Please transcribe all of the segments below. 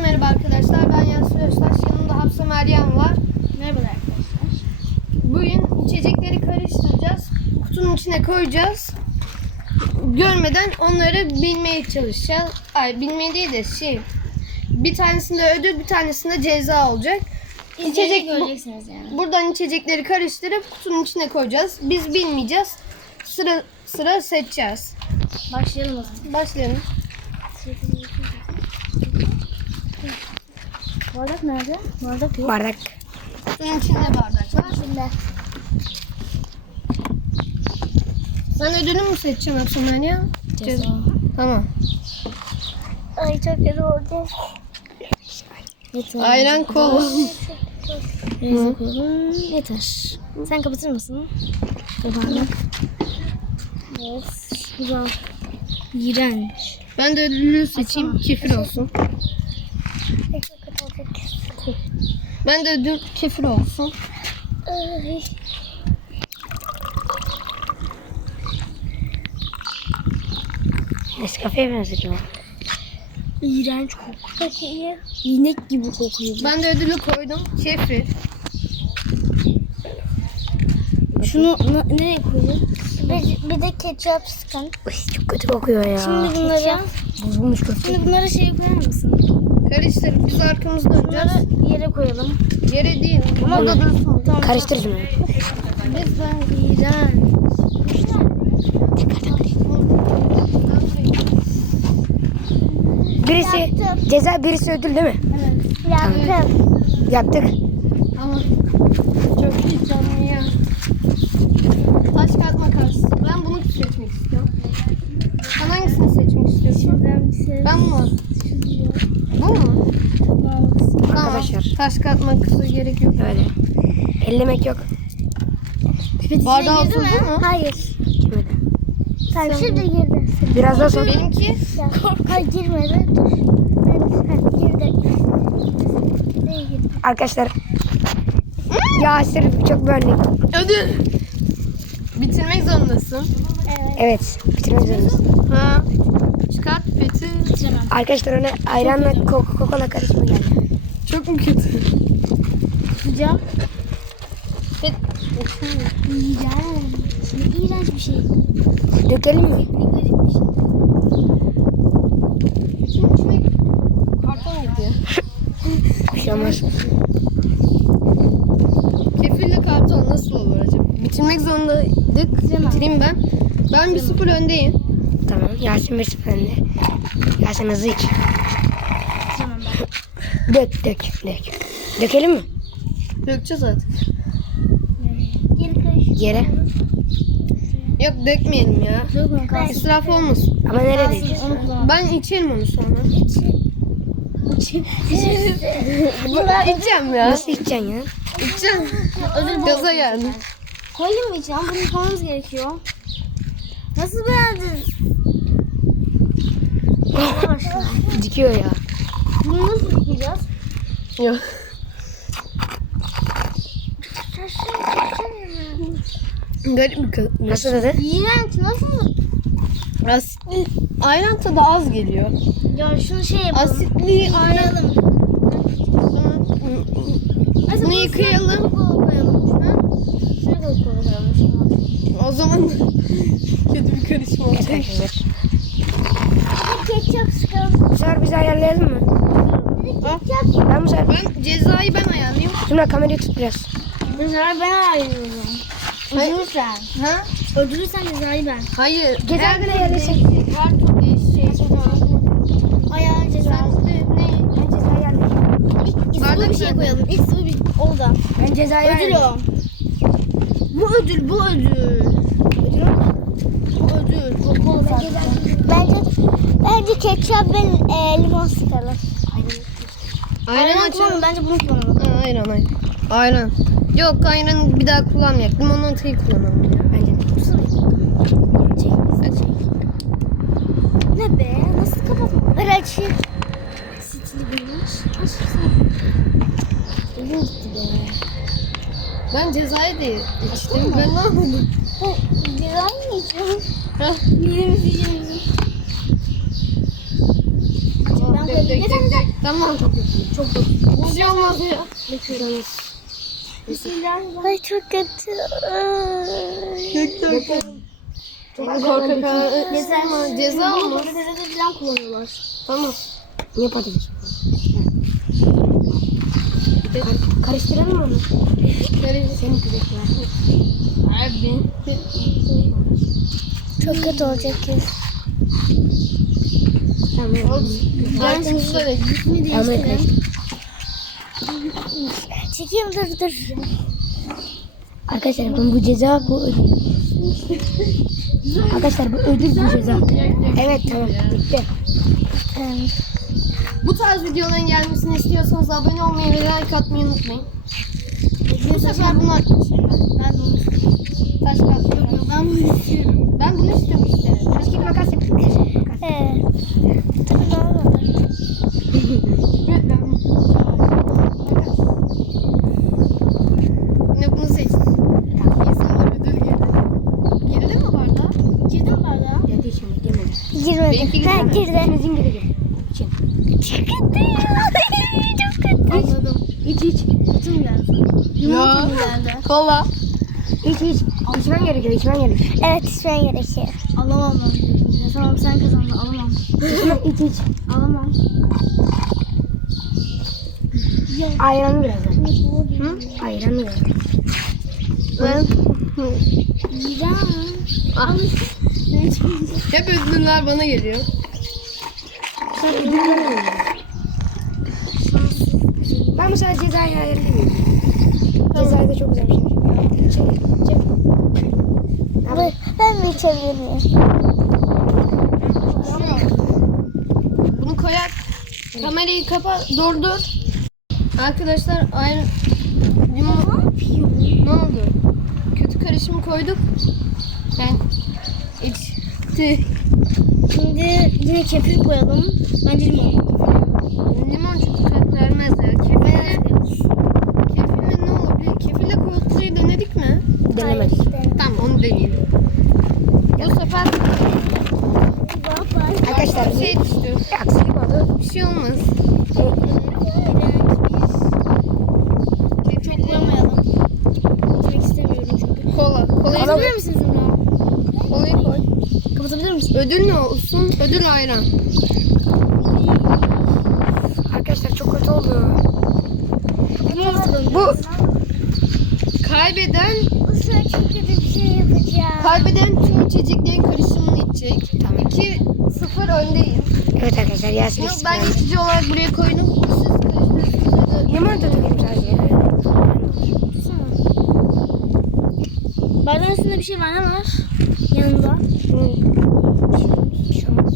merhaba arkadaşlar. Ben Yasin Öztaş. Yanımda Hafsa Meryem var. Merhaba arkadaşlar. Bugün içecekleri karıştıracağız. Kutunun içine koyacağız. Görmeden onları bilmeye çalışacağız. Ay bilmeye değil de şey. Bir tanesinde ödül, bir tanesinde ceza olacak. İçecek göreceksiniz yani. Buradan içecekleri karıştırıp kutunun içine koyacağız. Biz bilmeyeceğiz. Sıra sıra seçeceğiz. Başlayalım o zaman. Başlayalım. Bardak nerede? Bardak yok. Bardak. Kutunun içinde bardak var. Şimdi. Sen ödülü mü seçeceksin Hafsa Meryem? Ceza. Tamam. Ay çok kötü oldu. Yeter. Ayran koyalım. Yeter. Sen kapatır mısın? Bu bardak. Evet. Güzel. İğrenç. Ben de ödülünü seçeyim. Kefir olsun. Ben de ödül kefir olsun. Nescafe'ye benziyor. İğrenç koku. Peki iyi. İnek gibi kokuyor. Ben de ödülü koydum. Kefir. Şunu na- nereye koyayım? Bir, bir de ketçap sıkın. Uy, çok kötü kokuyor ya. Şimdi bunları Bozulmuş köfte. şimdi bunları şeye koyar mısın? Karıştır. Biz arkamızda döneceğiz. Bunları yere koyalım. Yere değil. Ama da dursun. Tamam. Karıştır şunu. Biz ben İğrenç. Birisi ceza birisi ödül değil mi? Yaptım. Yaptık. Ama çok heyecanlı ya. Taş kağıt makas. Ben bunu seçmek istiyorum. Sen hangisini seçmek istiyorsun? Ben bir şey Ben bunu. Tamam. Arkadaşlar. Taş kağıt makası gerek yok. Öyle. Ellemek yok. Bardağı oturdu mu? Hayır. Girmedi. Sen şimdi girdi. Biraz daha sonra. Benimki Hayır girmedi. Dur. Ben ha, girdi. Değil girdi. Arkadaşlar. Yasir çok böyle. ödül. Bitirmek zorundasın. Evet. Evet. Bitirmek zorundasın. Ha. Çıkart peti. Bitiremem. Arkadaşlar ona ayranla Coca-Cola karışımı geldi. Çok mu kötü? Sıcak. Pet. İğrenç. Ne iğrenç bir şey. Dökelim mi? Ne garip bir şey. Şimdi içine karton gidiyor. Bir şey olmaz. Kefirle karton nasıl olur acaba? Bitirmek zorundaydık. Bitireyim ben. Ben bir sıfır öndeyim. Tamam. Yasin bir sıfır önde. Yasin hızlı iç. Bitiremem ben. Dök dök dök. Dökelim mi? Dökeceğiz artık. Yere. Yok dökmeyelim ya. İsraf olmasın. Ama nereye dökeceğiz? Ben içerim onu sonra. İçeceğim ya. Nasıl içeceksin ya? İçeceğim. Ödül bu. Gaza geldim. Koyayım mı içine? Bunu yapmamız gerekiyor. Nasıl beğendin? Arkadaşlar. Dikiyor ya. Bunu nasıl yiyeceğiz? Yok. Garip bir kız. Nasıl dedi? İğrenç nasıl? Asitli ayran tadı az geliyor. Ya şunu şey yapalım. Asitli ayran. Bunu yıkayalım. O zaman kötü bir karışma olacak. Ketçap sıkalım. Bu sefer bizi ayarlayalım mı? Ketçap. Ben bu sefer... Ben cezayı ben ayarlayayım. Şuna kamerayı tut biraz. Bu sefer ben ayırıyorum. Hayır. Ödülü sen. Ha? Ödülü sen cezayı ben. Hayır. Ceza Her günü bir ayarlayacak. şey-. Ayağın de ne? Ben cezayı ayarlayacağım. İlk sıvı bir şey koyalım. İlk sıvı bir. Oldu. Ben cezayı Ödül ayarlayacağım. o. Bu ödül, bu ödül. Bu ödül. Coca-Cola Bence, bence ketçap ve e, limon sıkalım. Ayran Ayran açalım. Bence bunu kullanalım. Ha, ayran, ayran. Ayran. Yok ayran bir daha kullanmayalım. Limonatayı kullanalım ya. Bence de. Çek. Ne be? Nasıl kapatma? Ver açayım. Stili bulmuş. Açırsın. Elim gitti be. Ben cezayı da içtim. Ben ne yapmadım? Ceza mı içiyorum? Midemiz yiyeceğimizi. Ben dök. Tamam. Çok. Çok dök. Bir şey olmaz ya. Ay çok kötü. Ay. Çok korkak. Ceza, ceza olmaz. Patates falan kullanıyorlar. Tamam. Niye patates? Kar- karıştıralım onu? Karıştır. Senin kürekler. Abi. Çok kötü olacak ki. Tamam. Arkamızda da gitmedi Ama işte. Çekeyim dur dur. Arkadaşlar bu ceza bu ödül. Arkadaşlar bu ödül bu ceza. Evet tamam bitti. Ee, Bu tarz videoların gelmesini istiyorsanız abone olmayı ve like atmayı unutmayın. Bu sefer bunu Ben bunu Taş kağıt yok. Ben bunu istiyorum. Ben bunu istiyorum işte. Taş kağıt makas yaptık. ee, tabii ne. Evet ben bunu. Yine bunu seçtim. İnsanlar ödül girdi. Girdi mi bardağa? Girdi mi bardağa? Girmedi. Girmedi. Ha girdi. İkinizin geri gel. Kötü. çok kötü. Anladım. İç iç. Bütün geldi. Ya. Kola. İç iç. İçmen gerekiyor içmen gerekiyor. Evet içmen gerekiyor. Alamam ben. Tamam sen kazandın alamam. İç iç. Alamam. Ayranı biraz ver. Hı? Ayranı ver. Ben. Ah. Hep ödüller bana geliyor. Ben bu sefer cezayı ayarlayayım mı? Cezayı da çok güzel bir şey. Bu- Ben bir içebilir miyim? Bunu koyak. Kamerayı kapa, durdur. Arkadaşlar ayrı... Limon... Ne oldu? Kötü karışımı koyduk. Ben içti. Şimdi yine kefir koyalım. Bence limon. Limon çünkü tat vermez ya. Kefirle, kefirle ne olabilir? Kefirle koyultuyu denedik mi? Denemedik. Tamam onu deneyelim. Bu sefer Arkadaşlar şey düştü. bir aksilik oldu. Bir şey olmaz. Çok koyamayalım. İçmek istemiyorum çünkü. Kola. Kolayı Kola- misin Zümra? Kolayı koy. Kapatabilir misin? Ödül ne olsun? Ödül ayran. Arkadaşlar çok kötü oldu. Bu kaybeden Bu sefer çok kötü bir şey yapacağım. kaybeden tüm içeceklerin karışımını içecek. Tamam. 2-0 öndeyim. Evet arkadaşlar Yasin Yok, ben geçici olarak buraya koydum. Siz karıştırırsınız. Limon da dökelim sadece. Bardağın üstünde bir şey var ne var? Yanında. Bir şey olmaz.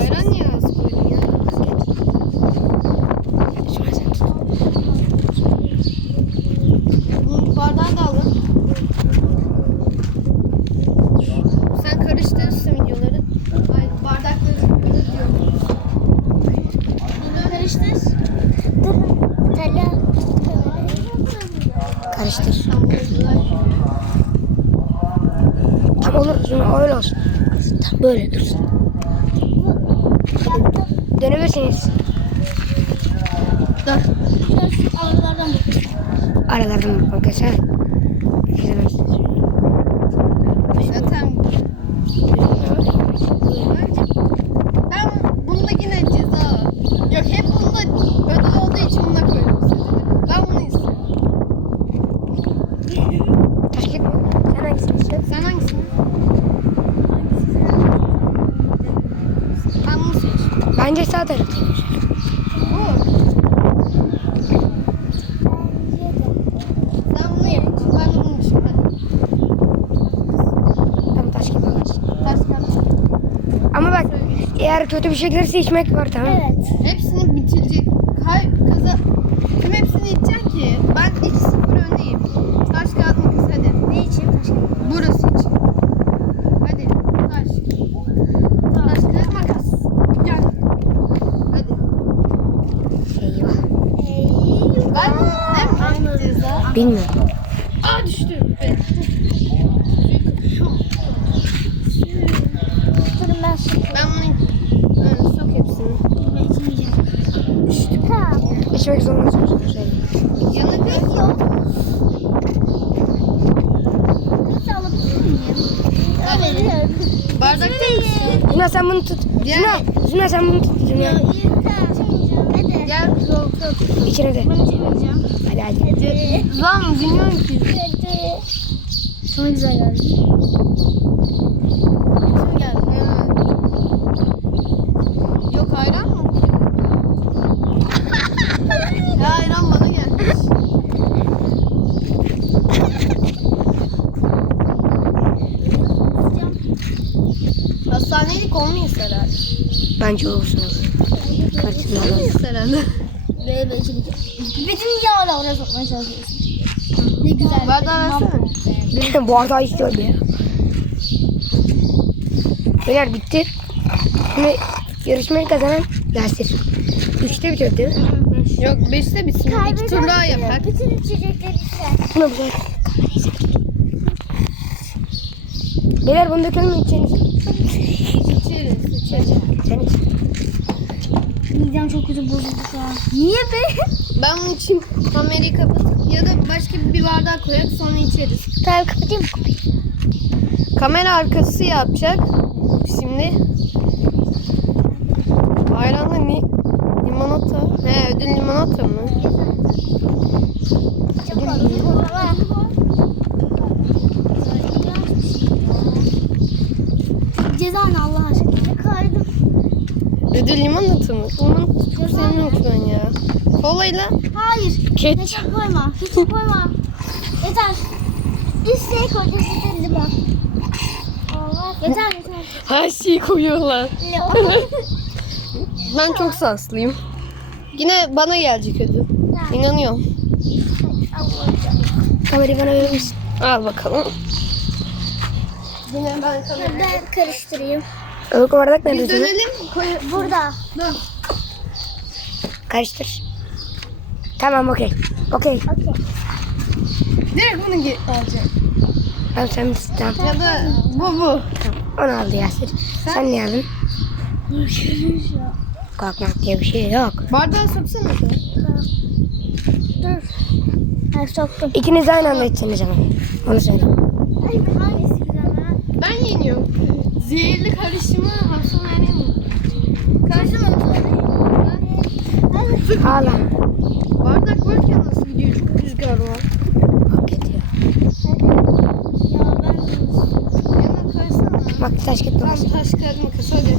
Ayran niye az koydun ya? Şuna sen tut. Bu bardağı da alın. Sen karıştırırsın videoları. Ay, bardakları diyorum. Karıştır. Dur. Tala. Karıştır. Tam. Şunu öyle olsun. Tam böyle dursun. Dönebilirsiniz. Dur. Aralardan Aralardan bak arkadaşlar. Zaten ben bunda yine ceza var. Yok hep bunda ödül olduğu için buna koydum. sadece. Ben bunu istiyorum. Taş git mi? Sen hangisini istiyorsun? Sen hangisini? Ben bunu seçtim. Bence sağ taraf. Bu. Sen bunu yap. Ben de bunu içeyim. Hadi. Tam taş gibi olmaz. Ters kağıt. Ama bak eğer kötü bir şey gelirse içmek var tamam? Evet. Hepsini bitirecek. Kay kaza Kim hepsini içecek ki? Ben 2-0 öndeyim. Bilmiyorum. Aa düştü. Ben sokayım. Ben bunu ee, sok hepsini. Ben içmeyeceğim. Düştük ha. İçmek zorundasın. Yanık yok. yok. Bardak değil misin? Cina sen bunu tut. Cina, Cina sen bunu tut. Cina. Gel bir yol. İçine de. Ben içmeyeceğim. Hadi hadi. Lan bilmiyorum ki. Sana güzel geldi. Kim geldi? Ha. Yok ayran mı? ya ayran bana gelmiş. Hastaneydik olmayız herhalde. Bence olursun. Karşımda alalım. Olmayız herhalde. Ve ben içmeyeceğim. Bütün yağla oraya sokmaya çalışıyorsun. Ne güzel. Bardağı versene. Bu arada hiç öyle ya. Beyler bitti. Şimdi yarışmayı kazanan Yasir. Üçte bitiyor değil mi? Yok beşte bitsin. İki tur daha yapak. Bütün içecekleri içer. Ne? Beyler bunu dökelim mi içeceğiniz? İçeriz, içeriz. Sen iç. Midem çok kötü bozuldu şu an. Niye be? Ben bunun için kamerayı kapatıp ya da başka bir bardak koyarak sonra içeriz. Tamam kapatayım mı? Kamera arkası yapacak. Şimdi. Ayranla ni limonata. He ödül limonata mı? Ceza ne Allah aşkına? Ödül limonata mı? Limonata çok sevmiyorum ben ya. Kolayla Hayır. ketçap. Koyma. Ketçap koyma. Yeter. Üstüne koy. Üstüne limon. Allah. Yeter yeter. Her şeyi koyuyorlar. Limon. Ben çok saslıyım. Yine bana gelecek ödül. İnanıyorum. Kamerayı bana verir misin? Al bakalım. Yine ben kamerayı. Ben karıştırayım. Öbür bardak nerede? Biz dönelim. Koy. Burada. Dur. Karıştır. Tamam okey. Okey. Okey. Direkt bunu alacak. Tamam sen bitsin tamam. Ya da bu bu. Tamam. Onu aldı Yasir. Sen ne aldın? Ya. Korkmak diye bir şey yok. Bardağı soksana sen. Dur. Ben soktum. İkiniz aynı anda içseniz ama. Onu söyle. Ay hangisi güzel lan? Ben yeniyorum. Zehirli karışımı Hasan Karıştırmadım. Evet. Hala. Bardak varken nasıl gidiyor? Çok rüzgar var. Hak ediyor. Ya ben Yana kaysana. Bak taş git Tamam taş kağıt makas hadi.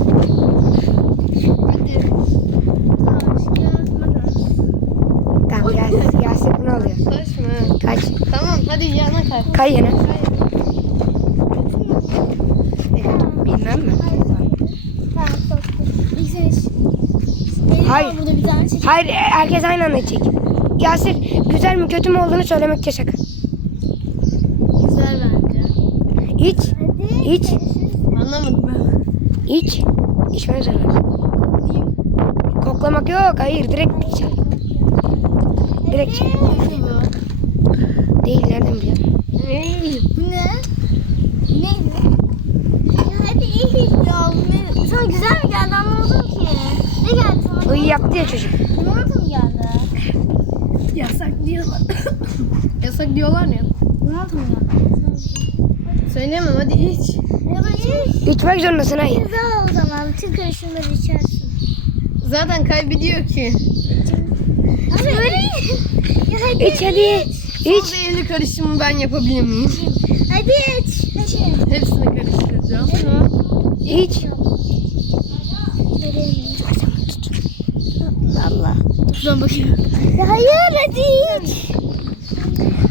Hadi. Tamam Yasir, Yasir bunu alıyor. Taş mı? Kaç. Tamam hadi yana kay. Kay yana. Kay. Bilmem mi? Tamam soktum. İlk sen iç. Benim Hayır. Hayır herkes aynı anda içecek. Yasir güzel mi kötü mü olduğunu söylemek yasak. Güzel bence. İç. Hadi. İç. Anlamadım ben. İç. İçmene söylüyoruz. Koklamak yok. Hayır direkt içecek. Direkt içecek. Değil nereden. Bu ne? Hadi iyi. Ya? Sana güzel mi geldi anlamadım ki. Ne geldi sana? Iyi yaptı ya çocuk. Limonata mı geldi? Yasak diyorlar. Yasak diyorlar ya. Limonata mı geldi? Söyleyemem hadi iç. İçmek zorundasın hayır. Güzel o zaman. Bütün karışımları içersin. Zaten kaybediyor ki. Hadi böyle Ya hadi İç hadi. Son İç. zehirli karışımı ben yapabilir miyim? Hadi iç. Hadi. Hepsini karıştıracağım. İç. Allah. Şuradan bakayım. Hayır hadi iç.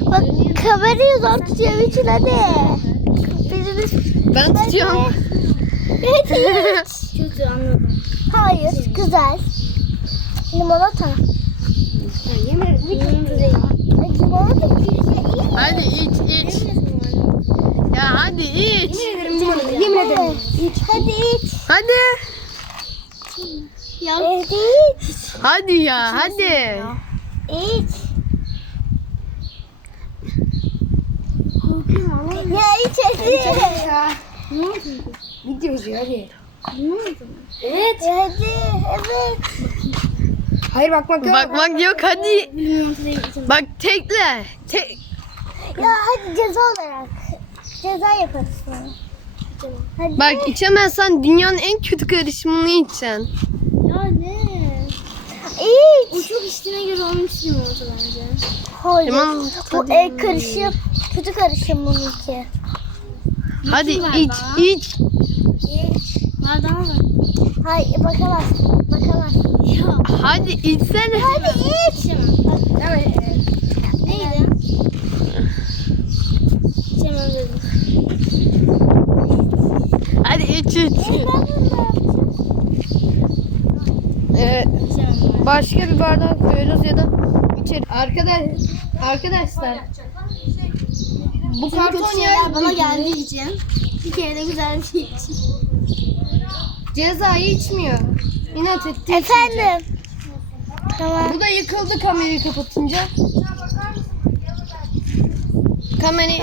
Bak kamerayı zor tutuyor için hadi. Biriniz Ben tutuyorum. hadi iç. Kötü anladım. Hayır güzel. Limonata. Limonata değil. Ay, Limonata güzel. hadi iç iç. Ya hadi iç. Yemin ederim. İç. Hadi iç. Hadi. Ya. Hadi iç. Hadi ya hadi. İç. Ya iç hadi. Video izliyor hadi. Evet. Hadi evet. Hayır bakmak yok. Bakmak yok hadi. Bak tekle. Tek. Ya hadi ceza olarak. Ceza yaparız sonra. Hadi. Bak içemezsen dünyanın en kötü karışımını içeceksin. Ya ne? İç. O çok içtiğine göre onun içmiyordu bence. Hayır. Tamam. Bu e, karışım. Kötü karışım bununki. Hadi iç bana. iç. İç. Bardağı var. Hayır bakamazsın. Bakamazsın. Ya. Hadi içsene. Hadi iç. Evet. Neydi? İçemem dedim. Hadi iç iç. Evet. Başka bir bardak koyuyoruz ya da içeri. Arkadaş, arkadaşlar bu karton şeyler bana geldiği için bir kere de güzel bir şey için. cezayı içmiyor. İnat etti. Efendim. Tamam. Bu da yıkıldı kamerayı kapatınca. Kamerayı.